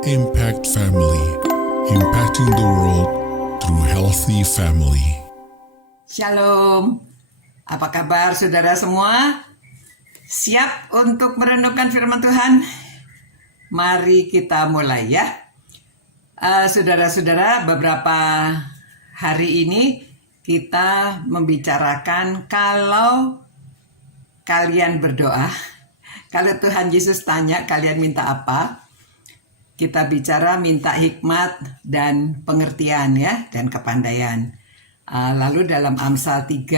Impact Family, impacting the world through healthy family. Shalom, apa kabar saudara semua? Siap untuk merenungkan firman Tuhan? Mari kita mulai ya. Saudara-saudara, beberapa hari ini kita membicarakan kalau kalian berdoa, kalau Tuhan Yesus tanya kalian minta apa, kita bicara minta hikmat dan pengertian ya, dan kepandaian. Lalu dalam Amsal 3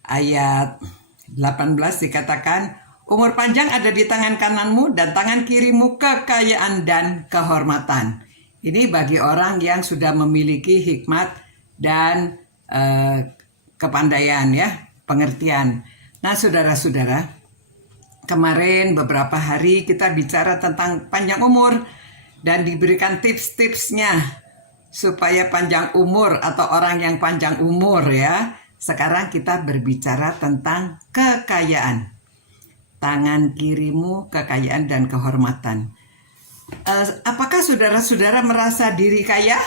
ayat 18 dikatakan, umur panjang ada di tangan kananmu dan tangan kirimu kekayaan dan kehormatan. Ini bagi orang yang sudah memiliki hikmat dan kepandaian ya, pengertian. Nah saudara-saudara, kemarin beberapa hari kita bicara tentang panjang umur dan diberikan tips-tipsnya supaya panjang umur atau orang yang panjang umur ya. Sekarang kita berbicara tentang kekayaan. Tangan kirimu kekayaan dan kehormatan. Apakah saudara-saudara merasa diri kaya?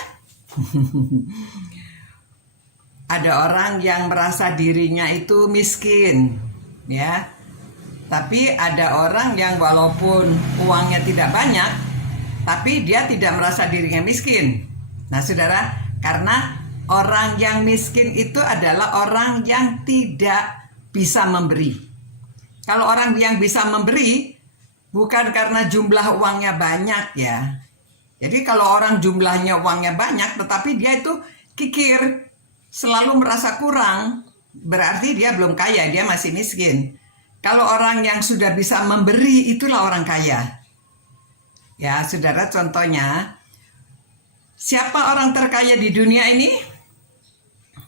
Ada orang yang merasa dirinya itu miskin, ya. Tapi ada orang yang walaupun uangnya tidak banyak, tapi dia tidak merasa dirinya miskin. Nah, saudara, karena orang yang miskin itu adalah orang yang tidak bisa memberi. Kalau orang yang bisa memberi, bukan karena jumlah uangnya banyak ya. Jadi kalau orang jumlahnya uangnya banyak, tetapi dia itu kikir, selalu merasa kurang, berarti dia belum kaya, dia masih miskin. Kalau orang yang sudah bisa memberi, itulah orang kaya. Ya, saudara, contohnya, siapa orang terkaya di dunia ini?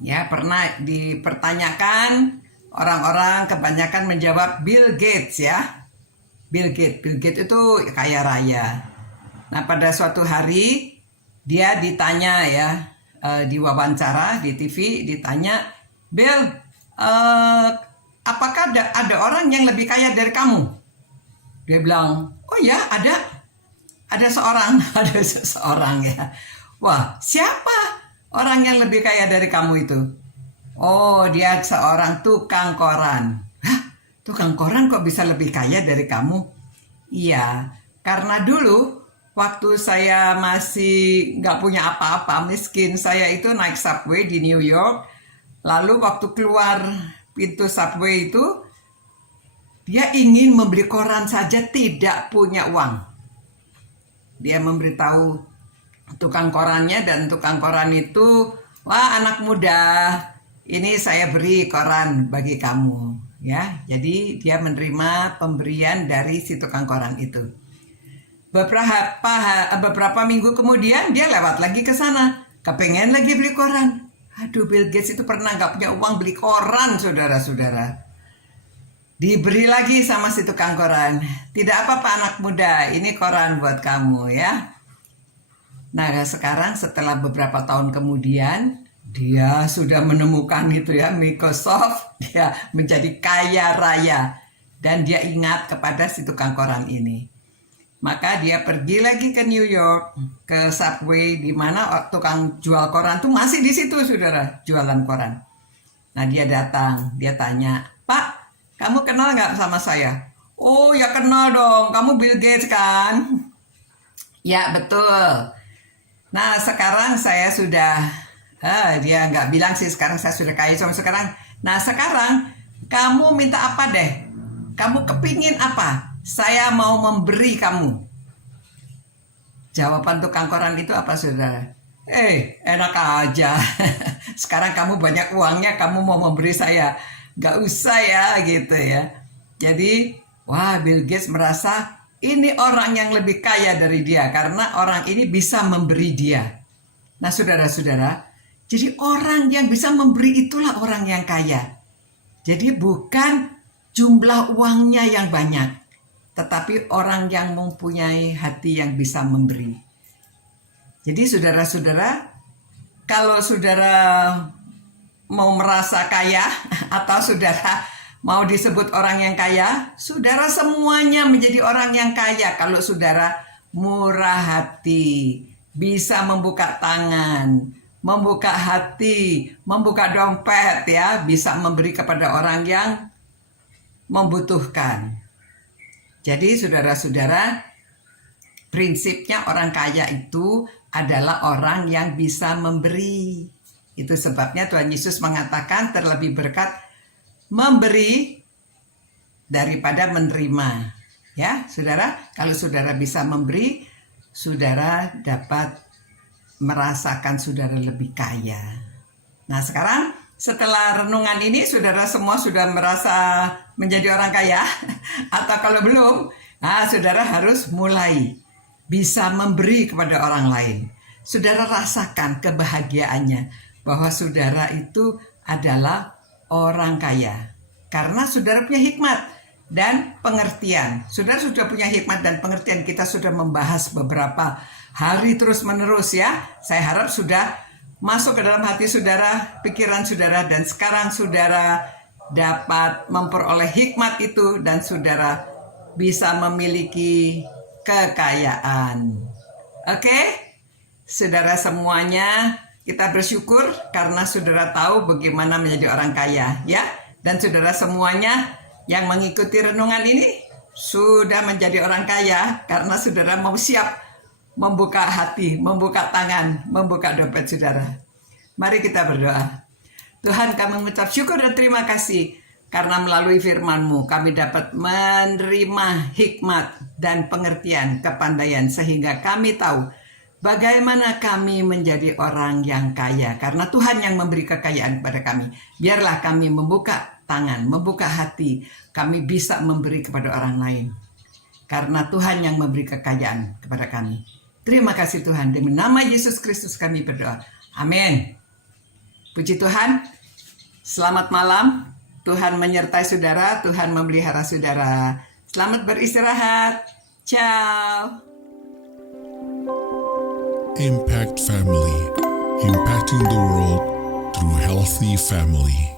Ya, pernah dipertanyakan, orang-orang kebanyakan menjawab Bill Gates ya. Bill Gates itu kaya raya. Nah, pada suatu hari dia ditanya ya, diwawancara di TV, ditanya, Bill, apakah ada orang yang lebih kaya dari kamu? Dia bilang, oh ya ada seorang, ada seseorang ya. Wah, siapa orang yang lebih kaya dari kamu itu? Oh, dia seorang tukang koran. Hah, tukang koran kok bisa lebih kaya dari kamu? Iya, karena dulu waktu saya masih nggak punya apa-apa, miskin, saya itu naik subway di New York. Lalu waktu keluar pintu subway itu, dia ingin membeli koran saja tidak punya uang. Dia memberitahu tukang korannya, dan tukang koran itu, wah anak muda, ini saya beri koran bagi kamu. Ya, jadi dia menerima pemberian dari si tukang koran itu. Beberapa minggu kemudian dia lewat lagi ke sana, kepengen lagi beli koran. Aduh, Bill Gates itu pernah nggak punya uang beli koran, saudara-saudara. Diberi lagi sama si tukang koran. Tidak apa-apa anak muda, ini koran buat kamu ya. Nah, sekarang setelah beberapa tahun kemudian, dia sudah menemukan itu ya, Microsoft, dia menjadi kaya raya. Dan dia ingat kepada si tukang koran ini. Maka dia pergi lagi ke New York, ke subway, di mana tukang jual koran tuh masih di situ, saudara, jualan koran. Nah, dia datang, dia tanya, Pak, kamu kenal nggak sama saya? Oh ya kenal dong, kamu Bill Gates kan? Ya betul. Nah sekarang saya sudah, dia nggak bilang sih sekarang saya sudah kaya sama sekarang. Nah sekarang kamu minta apa deh? Kamu kepingin apa? Saya mau memberi kamu. Jawaban tukang koran itu apa saudara? Enak aja. Sekarang kamu banyak uangnya, kamu mau memberi saya. Gak usah ya gitu ya. Jadi wah, Bill Gates merasa ini orang yang lebih kaya dari dia, karena orang ini bisa memberi dia. Nah saudara-saudara, jadi orang yang bisa memberi itulah orang yang kaya. Jadi bukan jumlah uangnya yang banyak, tetapi orang yang mempunyai hati yang bisa memberi. Jadi saudara-saudara, kalau saudara mau merasa kaya atau saudara mau disebut orang yang kaya, saudara semuanya menjadi orang yang kaya kalau saudara murah hati, bisa membuka tangan, membuka hati, membuka dompet ya, bisa memberi kepada orang yang membutuhkan. Jadi saudara-saudara, prinsipnya orang kaya itu adalah orang yang bisa memberi. Itu sebabnya Tuhan Yesus mengatakan terlebih berkat memberi daripada menerima. Ya, saudara, kalau saudara bisa memberi, saudara dapat merasakan saudara lebih kaya. Nah, sekarang setelah renungan ini, saudara semua sudah merasa menjadi orang kaya? Atau kalau belum, nah, saudara harus mulai bisa memberi kepada orang lain. Saudara rasakan kebahagiaannya bahwa saudara itu adalah orang kaya. Karena saudara punya hikmat dan pengertian. Saudara sudah punya hikmat dan pengertian. Kita sudah membahas beberapa hari terus-menerus ya. Saya harap sudah masuk ke dalam hati saudara, pikiran saudara, dan sekarang saudara dapat memperoleh hikmat itu dan saudara bisa memiliki kekayaan. Oke? Saudara semuanya, kita bersyukur karena saudara tahu bagaimana menjadi orang kaya ya. Dan saudara semuanya yang mengikuti renungan ini sudah menjadi orang kaya karena saudara mau siap membuka hati, membuka tangan, membuka dompet saudara. Mari kita berdoa. Tuhan, kami mengucap syukur dan terima kasih karena melalui firman-Mu kami dapat menerima hikmat dan pengertian, kepandaian sehingga kami tahu bagaimana kami menjadi orang yang kaya karena Tuhan yang memberi kekayaan kepada kami. Biarlah kami membuka tangan, membuka hati, kami bisa memberi kepada orang lain. Karena Tuhan yang memberi kekayaan kepada kami. Terima kasih Tuhan, demi nama Yesus Kristus kami berdoa. Amin. Puji Tuhan, selamat malam. Tuhan menyertai saudara, Tuhan memelihara saudara. Selamat beristirahat. Ciao. Impact Family, impacting the world through healthy family.